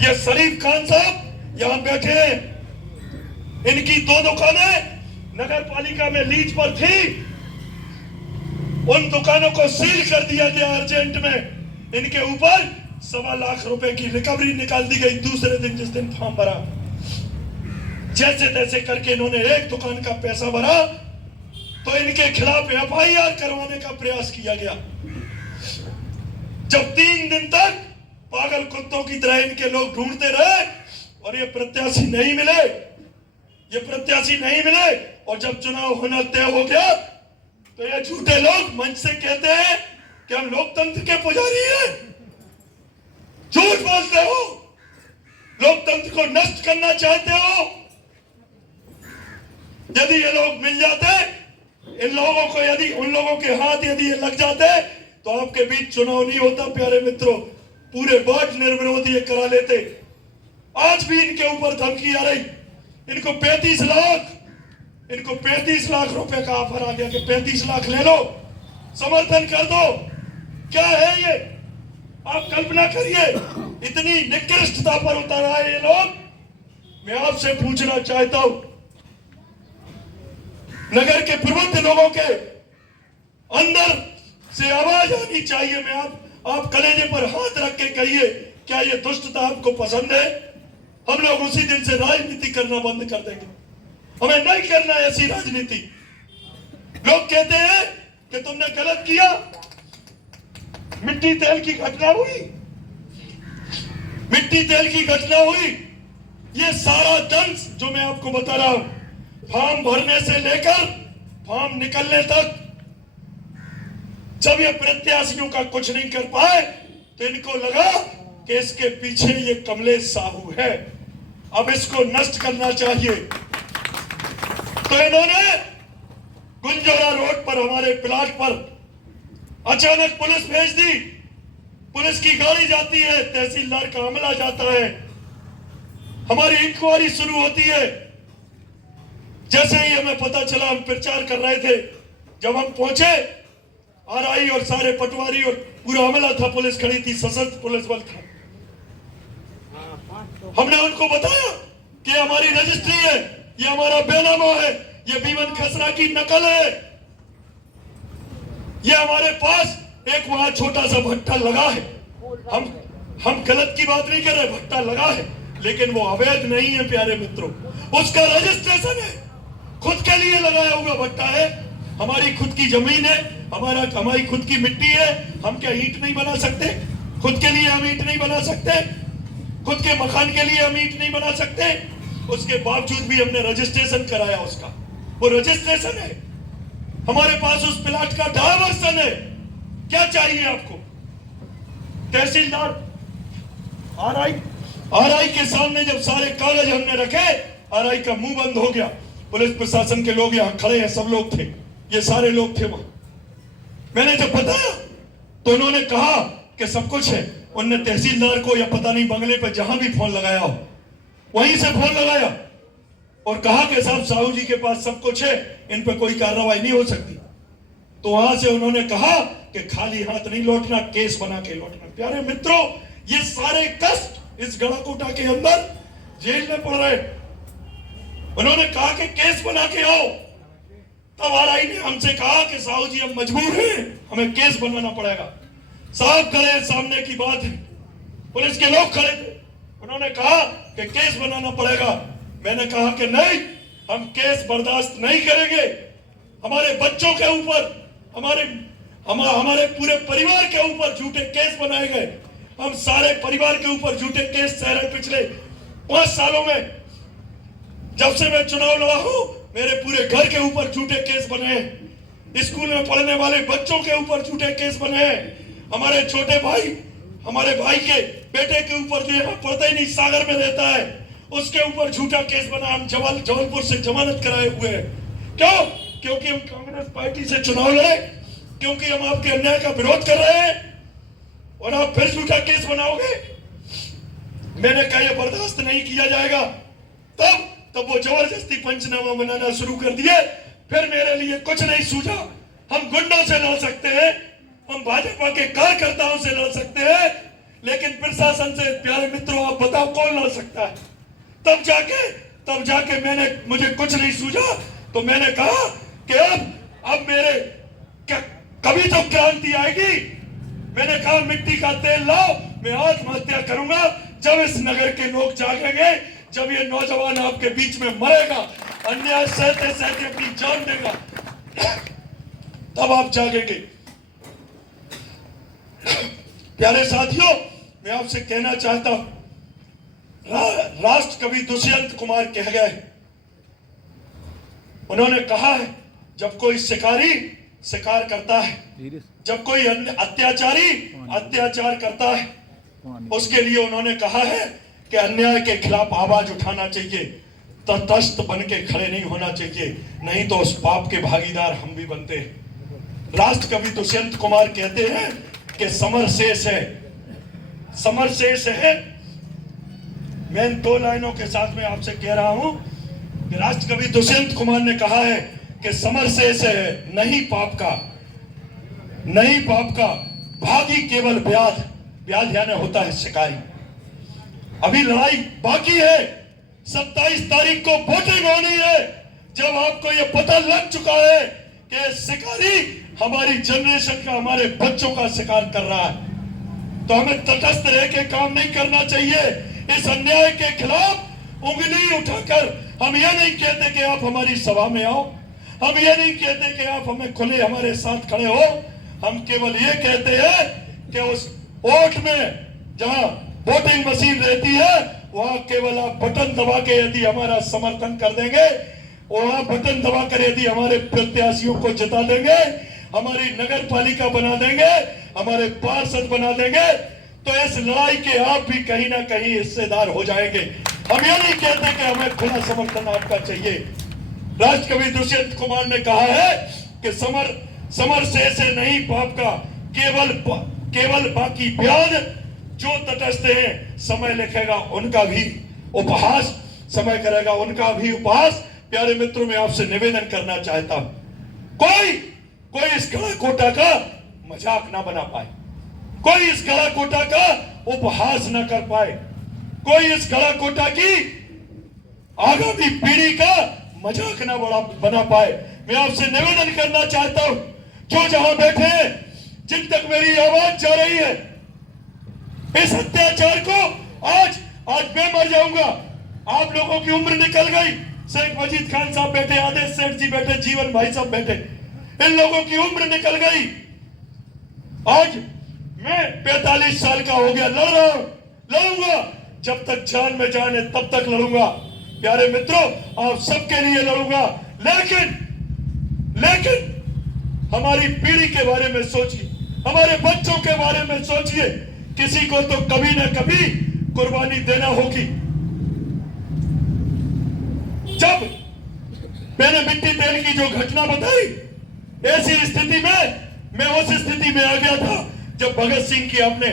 ये शरीफ खान साहब यहां बैठे हैं, इनकी 2 दुकानें नगर पालिका में लीज पर थी, उन दुकानों को सील कर दिया गया अर्जेंट में। इनके ऊपर 1.25 लाख रुपए की रिकवरी निकाल दी गई दूसरे दिन, जिस दिन फॉर्म भरा। जैसे तैसे करके इन्होंने एक दुकान का पैसा भरा तो इनके खिलाफ FIR करवाने का प्रयास किया गया। जब 3 दिन तक पागल कुत्तों की तरह इनके लोग ढूंढते रहे और ये प्रत्याशी नहीं मिले, और जब चुनाव होना तय हो गया तो ये झूठे लोग मंच से कहते हैं कि हम लोकतंत्र के पुजारी हैं। झूठ बोलते हो, लोकतंत्र को नष्ट करना चाहते हो। यदि ये लोग मिल जाते, इन लोगों को यदि उन लोगों के हाथ यदि ये लग जाते तो आपके बीच चुनाव नहीं होता प्यारे मित्रों, पूरे वार्ड निर्विरोध ये करा लेते। आज भी इनके ऊपर धमकी आ रही। इनको 35 लाख रुपए का ऑफर आ गया कि 35 लाख ले लो, समर्थन कर दो। क्या है ये? आप कल्पना करिए, इतनी निकृष्टता पर उतर आए ये लोग। मैं आपसे पूछना चाहता हूं, नगर के प्रबुद्ध लोगों के अंदर से आवाज आनी चाहिए। मैं आप कलेजे पर हाथ रख के कहिए, क्या ये दुष्टता आपको पसंद है? हम लोग उसी दिन से राजनीति करना बंद कर देंगे। हमें नहीं करना ऐसी राजनीति। लोग कहते हैं कि तुमने गलत किया, मिट्टी तेल की घटना हुई। ये सारा दंश जो मैं आपको बता रहा हूं, फॉर्म भरने से लेकर फॉर्म निकलने तक, जब ये प्रत्याशियों का कुछ नहीं कर पाए तो इनको लगा कि इसके पीछे ये कमलेश साहू है, अब इसको नष्ट करना चाहिए। तो इन्होंने गुंजोरा रोड पर हमारे प्लाट पर अचानक पुलिस भेज दी। पुलिस की गाड़ी जाती है, तहसीलदार का अमला जाता है, हमारी इंक्वायरी शुरू होती है। जैसे ही हमें पता चला, हम प्रचार कर रहे थे, जब हम पहुंचे, RI और सारे पटवारी और पूरा अमला था, पुलिस खड़ी थी, सशस्त्र पुलिस बल था। हमने उनको बताया कि हमारी रजिस्ट्री है, ये हमारा बेनामा है, ये बीमन खसरा की नकल है। ये हमारे पास एक वहां छोटा सा भट्टा लगा है। हम गलत की बात नहीं कर रहे, भट्टा लगा है, लेकिन वो अवैध नहीं है प्यारे मित्रों, उसका रजिस्ट्रेशन है, खुद के लिए लगाया हुआ भट्टा है। हमारी खुद की जमीन है, हमारी खुद की मिट्टी है। हम क्या ईंट नहीं बना सकते? खुद के लिए हम ईंट नहीं बना सकते? खुद के मकान के लिए हम ईंट नहीं बना सकते? उसके बावजूद भी हमने रजिस्ट्रेशन कराया उसका, वो रजिस्ट्रेशन है। हमारे पास उस प्लाट का डायवर्सन है। क्या चाहिए आपको? तहसीलदार RI के सामने जब सारे कागज हमने रखे, RI का मुंह बंद हो गया। पुलिस प्रशासन के लोग यहाँ खड़े हैं, सब लोग थे, ये सारे लोग थे वहां। मैंने जब बताया तो उन्होंने कहा कि सब कुछ है। उनने तहसीलदार को या पता नहीं बंगले पे जहां भी फोन लगाया हो, वहीं से फोन लगाया और कहा कि साहब साहू जी के पास सब कुछ है, इन पे कोई कार्रवाई नहीं हो सकती। तो वहां से उन्होंने कहा कि खाली हाथ नहीं लौटना, केस बना के लौटना। प्यारे मित्रों, ये सारे कष्ट इस गढ़ाकोटा के अंदर जेल में पड़ रहे। उन्होंने कहा कि केस बना के आओ। तब RI ने हमसे कहा कि साहू जी हम मजबूर हैं, हमें केस बनवाना पड़ेगा। साहब खड़े, सामने की बात है, पुलिस के लोग खड़े थे, उन्होंने कहा कि केस बनाना पड़ेगा। मैंने कहा कि नहीं, हम केस बर्दाश्त नहीं करेंगे। हमारे बच्चों के ऊपर, हमारे पूरे परिवार के ऊपर झूठे केस बनाए गए। हम सारे परिवार के ऊपर झूठे केस सह रहे। पिछले 5 सालों में जब से मैं चुनाव लड़ा हूं, मेरे पूरे घर के ऊपर झूठे केस बने हैं, स्कूल में पढ़ने वाले बच्चों के ऊपर झूठे केस बने हैं, हमारे छोटे भाई, हमारे भाई के बेटे के ऊपर जो यहाँ पढ़ता ही नहीं, सागर में रहता है, उसके ऊपर झूठा केस बना। हम जबलपुर से जमानत कराए हुए हैं। क्यों? क्योंकि हम कांग्रेस पार्टी से चुनाव लड़े, क्योंकि हम आपके अन्याय का विरोध कर रहे हैं और आप फिर झूठा केस बनाओगे। मैंने कहा यह बर्दाश्त नहीं किया जाएगा। तब वो जबरदस्ती पंचनामा बनाना शुरू कर दिए। फिर मेरे लिए कुछ नहीं सूझा। हम गुंडों से लड़ सकते हैं, हम भाजपा के कार्यकर्ताओं से लड़ सकते हैं, लेकिन प्रशासन से प्यारे मित्रों आप बताओ कौन लड़ सकता है? तब जाके मुझे कुछ नहीं सूझा, तो मैंने कहा कि अब मेरे कभी तो क्रांति आएगी। मैंने कहा मिट्टी का तेल लाओ, मैं आत्महत्या करूंगा जब इस नगर के लोग जागेंगे, जब ये नौजवान आपके बीच में मरेगा, अन्याय सहते सहते अपनी जान देगा, तब आप जागेंगे। प्यारे साथियों, मैं आपसे कहना चाहता हूं, राष्ट्र कवि दुष्यंत कुमार कह गए, उन्होंने कहा है जब कोई शिकारी शिकार करता है, जब कोई अत्याचारी अत्याचार करता है, उसके लिए उन्होंने कहा है कि अन्याय के खिलाफ आवाज उठाना चाहिए, तटस्थ बन के खड़े नहीं होना चाहिए, नहीं तो उस पाप के भागीदार हम भी बनते हैं। राष्ट्र कवि दुष्यंत कुमार कहते हैं कि समर शेष है, समर शेष है। मैं इन 2 लाइनों के साथ में आपसे कह रहा हूं कि राष्ट्र कवि दुष्यंत कुमार ने कहा है कि समर शेष है, नहीं पाप का, नहीं पाप का, भागी केवल व्याध, व्याध यानी होता है शिकारी। अभी लड़ाई बाकी है, 27 तारीख को वोटिंग होनी है, जब आपको यह पता लग चुका है कि शिकारी हमारी जनरेशन का, हमारे बच्चों का शिकार कर रहा है, तो हमें तटस्थ रह के काम नहीं करना चाहिए। इस अन्याय के खिलाफ उंगली उठाकर हम ये नहीं कहते कि आप हमारी सभा में आओ, हम ये नहीं कहते कि आप हमें खुले हमारे साथ खड़े हो, हम केवल ये कहते हैं कि उस वोट में जहां वोटिंग मशीन रहती है वहां केवल आप बटन दबा के यदि हमारा समर्थन कर देंगे, वहां बटन दबाकर यदि हमारे प्रत्याशियों को जिता देंगे, हमारी नगर पालिका बना देंगे, हमारे पार्षद बना देंगे, तो इस लड़ाई के आप भी कहीं ना कहीं हिस्सेदार हो जाएंगे। हम ये नहीं कहते कि हमें खुला समर्थन आपका चाहिए। राष्ट्र कवि दुष्यंत कुमार ने कहा है कि समर शेष है नहीं पाप का, केवल बाकी व्याध, जो तटस्थ है समय लिखेगा उनका भी उपहास, समय करेगा उनका भी उपहास। प्यारे मित्रों, मैं आपसे निवेदन करना चाहता हूं, कोई इस गला कोटा का मजाक ना बना पाए, कोई इस गला कोटा का उपहास ना कर पाए, कोई इस गला कोटा की आगामी पीढ़ी का मजाक ना बना पाए। मैं आपसे निवेदन करना चाहता हूं, जो जहां बैठे हैं, जिन तक मेरी आवाज जा रही है, इस अत्याचार को आज मैं मर जाऊंगा, आप लोगों की उम्र निकल गई, शेख मजीद खान साहब बैठे, आदेश सेठ जी बैठे, जीवन भाई साहब बैठे, इन लोगों की उम्र निकल गई। आज मैं 45 साल का हो गया, लड़ रहा हूं, लड़ूंगा, जब तक जान में जान है तब तक लड़ूंगा। प्यारे मित्रों, आप सबके लिए लड़ूंगा, लेकिन हमारी पीढ़ी के बारे में सोचिए, हमारे बच्चों के बारे में सोचिए, किसी को तो कभी ना कभी कुर्बानी देना होगी। जब मैंने मिट्टी तेल की जो घटना बताई, ऐसी स्थिति में मैं उस स्थिति में आ गया था जब भगत सिंह की आपने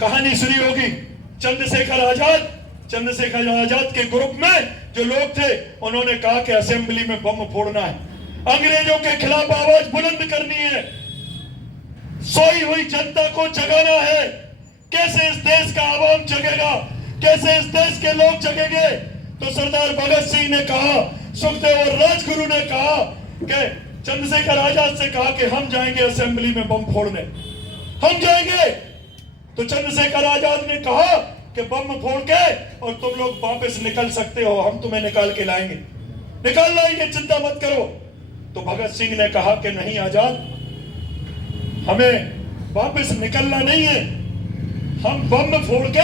कहानी सुनी होगी। चंद्रशेखर आजाद के ग्रुप में जो लोग थे, उन्होंने कहा कि असेंबली में बम फोड़ना है, अंग्रेजों के खिलाफ आवाज बुलंद करनी है, सोई हुई जनता को जगाना है। कैसे इस देश का आवाम जगेगा, कैसे इस देश के लोग जगेंगे? तो सरदार भगत सिंह ने कहा, सुखदेव और राजगुरु ने कहा कि चंद्रशेखर आजाद से कहा कि हम जाएंगे असेंबली में बम फोड़ने, हम जाएंगे। तो चंद्रशेखर आजाद ने कहा कि बम फोड़ के और तुम लोग वापस निकल सकते हो, हम तुम्हें निकाल के लाएंगे, निकाल लाएंगे, चिंता मत करो। तो भगत सिंह ने कहा कि नहीं आजाद, हमें वापस निकलना नहीं है, हम बम फोड़ के,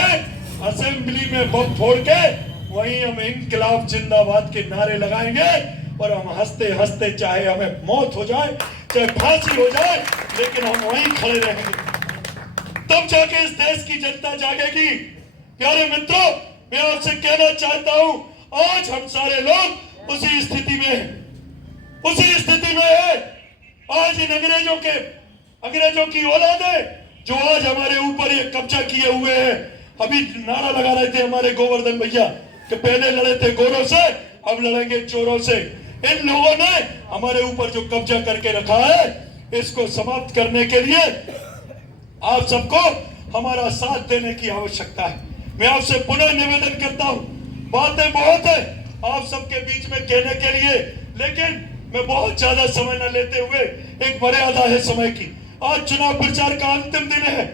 असेंबली में बम फोड़ के वहीं हम इनकलाब जिंदाबाद के नारे लगाएंगे और हम हंसते हंसते, चाहे हमें मौत हो जाए, चाहे फांसी हो जाए, लेकिन हम वहीं खड़े रहेंगे, तब जाके इस देश की जनता जागेगी। प्यारे मित्रों, मैं आपसे कहना चाहता हूं, आज हम सारे लोग उसी स्थिति में हैं, उसी स्थिति में है। आज इन अंग्रेजों की औलादें जो आज हमारे ऊपर ये कब्जा किए हुए हैं, अभी नारा लगा रहे थे हमारे गोवर्धन भैया कि पहले लड़े थे गोरों से, अब लड़ेंगे चोरों से। इन लोगों ने हमारे ऊपर जो कब्जा करके रखा है, इसको समाप्त करने के लिए आप सबको हमारा साथ देने की आवश्यकता है। मैं आपसे पुनः निवेदन करता हूं, बातें बहुत है आप सबके बीच में कहने के लिए, लेकिन मैं बहुत ज्यादा समय न लेते हुए, एक मर्यादा है समय की। आज चुनाव प्रचार का अंतिम दिन है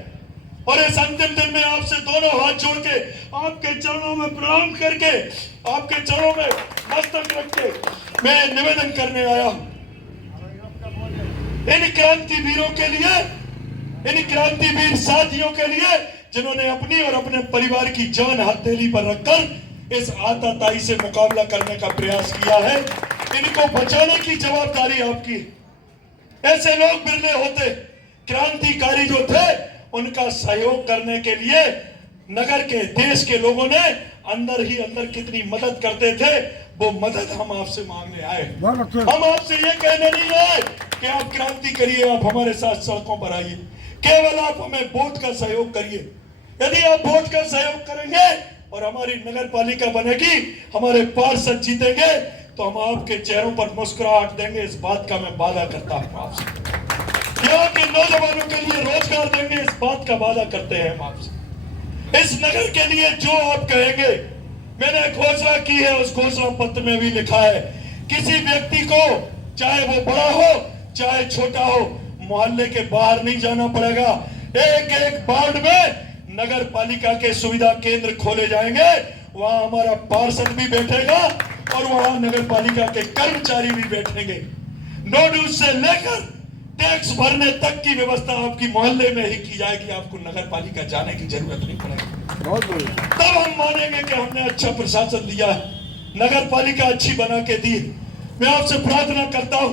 और इस अंतिम दिन में आपसे दोनों हाथ जोड़ के, आपके चरणों में प्रणाम करके, आपके चरणों में मस्तक रख के मैं निवेदन करने आया हूं। इन क्रांति वीरों के लिए, इन क्रांतिवीर साथियों के लिए जिन्होंने अपनी और अपने परिवार की जान हथेली पर रखकर इस आतताई से मुकाबला करने का प्रयास किया है, इनको बचाने की जवाबदारी आपकी है। ऐसे लोग बिरले होते, क्रांतिकारी जो थे उनका सहयोग करने के लिए नगर के, देश के लोगों ने अंदर ही अंदर कितनी मदद करते थे, वो मदद हम आपसे मांगने आए। हम आपसे ये कहने नहीं आए कि आप क्रांति करिए, आप हमारे साथ सड़कों पर आइए, केवल आप हमें वोट का सहयोग करिए। यदि आप वोट का सहयोग करेंगे और हमारी नगर पालिका बनेगी, हमारे पार्षद जीतेंगे, तो हम आपके चेहरों पर मुस्कुराहट देंगे, इस बात का मैं वादा करता हूं आपसे। यहाँ के नौजवानों के लिए रोजगार देंगे, इस बात का वादा करते हैं हम आपसे। इस नगर के लिए जो आप कहेंगे, मैंने घोषणा की है, उस घोषणा पत्र में भी लिखा है, किसी व्यक्ति को चाहे वो बड़ा हो चाहे छोटा हो, मोहल्ले के बाहर नहीं जाना पड़ेगा। एक एक वार्ड में नगर पालिका के सुविधा केंद्र खोले जाएंगे, वहां हमारा पार्षद भी बैठेगा और वहां नगर पालिका के कर्मचारी भी बैठेंगे। नो ड्यूज से लेकर टैक्स भरने तक की व्यवस्था आपकी मोहल्ले में ही की जाएगी, आपको नगर पालिका जाने की जरूरत नहीं पड़ेगी। तब हम मानेंगे कि हमने अच्छा प्रशासन दिया है, नगर पालिका अच्छी बना के दी। मैं आपसे प्रार्थना करता हूं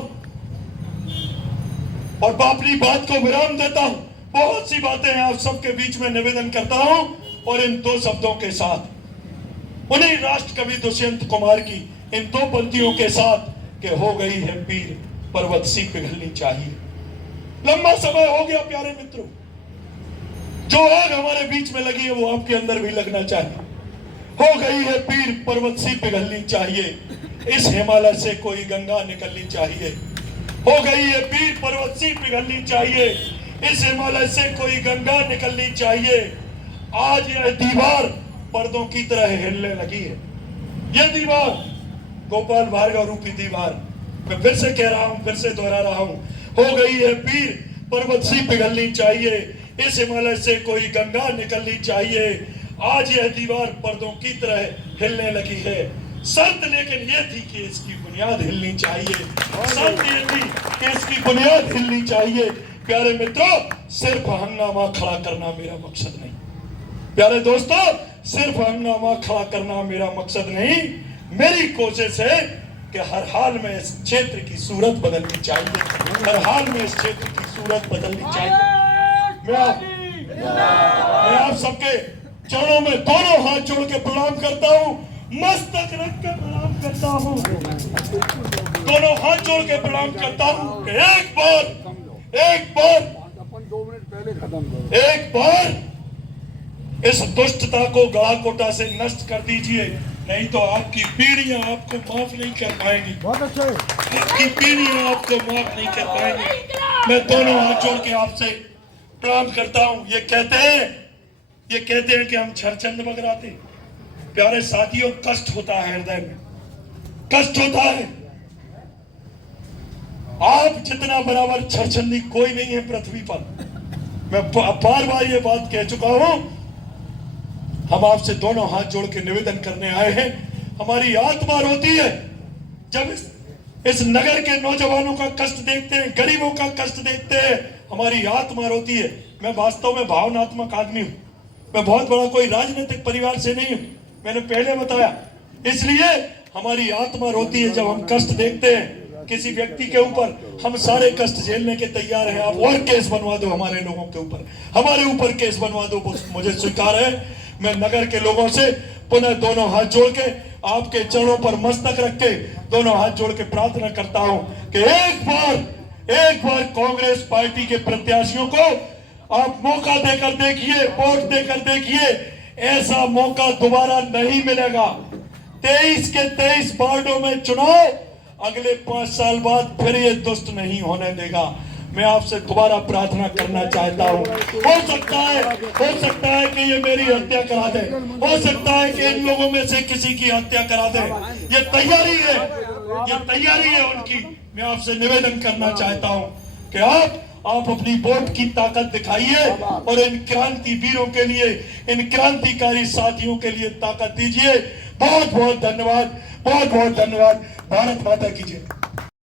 और अपनी बात को विराम देता हूं। बहुत सी बातें हैं आप सबके बीच में निवेदन करता हूं, और इन दो शब्दों के साथ, उन्हीं राष्ट्र कवि दुष्यंत कुमार की इन दो पंक्तियों के साथ कि हो गई है पीर पर्वत सी पिघलनी चाहिए। लंबा समय हो गया प्यारे मित्रों, जो आग हमारे बीच में लगी है वो आपके अंदर भी लगना चाहिए। हो गई है पीर पर्वत सी पिघलनी चाहिए, इस हिमालय से कोई गंगा निकलनी चाहिए। हो गई है पीर पर्वत सी पिघलनी चाहिए, इस हिमालय से कोई गंगा निकलनी चाहिए। आज यह दीवार पर्दों की तरह हिलने लगी है, यह दीवार गोपाल भार्गव रूपी दीवार, मैं फिर से कह रहा हूं, फिर से दोहरा रहा हूं, हो गई है पीर पर्वत सी पिघलनी चाहिए, इस हिमालय से कोई गंगा निकलनी चाहिए। आज यह दीवार पर्दों की तरह हिलने लगी है, शर्त लेकिन यह थी कि इसकी बुनियाद हिलनी चाहिए। शर्त यह थी कि इसकी बुनियाद हिलनी चाहिए। प्यारे मित्रों, सिर्फ हंगामा खड़ा करना मेरा मकसद नहीं, प्यारे दोस्तों, सिर्फ हंगामा खड़ा करना मेरा मकसद नहीं। मेरी कोशिश है कि हर हाल में इस क्षेत्र की सूरत बदलनी चाहिए, हर हाल में इस क्षेत्र की सूरत बदलनी चाहिए। मैं आप सबके चरणों में दोनों हाथ जोड़ के प्रणाम करता हूं, मस्तक रख के प्रणाम करता हूं, दोनों हाथ जोड़ के प्रणाम करता हूं कि एक बार इस दुष्टता को गला कोटा से नष्ट कर दीजिए, नहीं तो आपकी पीढ़ियां आपको माफ नहीं कर पाएंगी। बहुत अच्छे, आपकी पीढ़ियां आपको माफ नहीं कर पाएंगी। मैं दोनों हाथ जोड़ के आपसे प्रणाम करता हूं। ये कहते हैं कि हम छरचंद बगराते। प्यारे साथियों, कष्ट होता है, हृदय में कष्ट होता है। आप जितना बराबर छरचंदी कोई नहीं है पृथ्वी पर। मैं बार बार ये बात कह चुका हूं। हम आपसे दोनों हाथ जोड़ के निवेदन करने आए हैं। हमारी आत्मा रोती है जब इस नगर के नौजवानों का कष्ट देखते हैं, गरीबों का कष्ट देखते हैं, हमारी आत्मा रोती है। मैं वास्तव में भावनात्मक आदमी हूं, मैं बहुत बड़ा कोई राजनीतिक परिवार से नहीं हूं, मैंने पहले बताया। इसलिए हमारी आत्मा रोती है जब हम कष्ट देखते हैं किसी व्यक्ति के ऊपर। हम सारे कष्ट झेलने के तैयार हैं। आप और केस बनवा दो हमारे लोगों के ऊपर, हमारे ऊपर केस बनवा दो, मुझे स्वीकार है। मैं नगर के लोगों से पुनः दोनों हाथ जोड़ के आपके चरणों पर मस्तक रख के दोनों हाथ जोड़ के प्रार्थना करता हूं कि एक बार कांग्रेस पार्टी के प्रत्याशियों को आप मौका देकर देखिए, वोट देकर देखिए। ऐसा मौका दोबारा नहीं मिलेगा। 23 के 23 वार्डों में चुनाव अगले 5 साल बाद फिर ये दुष्ट नहीं होने देगा। मैं आपसे दोबारा प्रार्थना करना चाहता हूँ। हो सकता है कि ये मेरी हत्या करा दे, हो सकता है कि इन लोगों में से किसी की हत्या करा दे। ये तैयारी है उनकी। मैं आपसे निवेदन करना चाहता हूँ कि आप अपनी वोट की ताकत दिखाइए और इन क्रांति वीरों के लिए, इन क्रांतिकारी साथियों के लिए ताकत दीजिए। बहुत बहुत धन्यवाद, बहुत बहुत धन्यवाद। भारत माता की जय।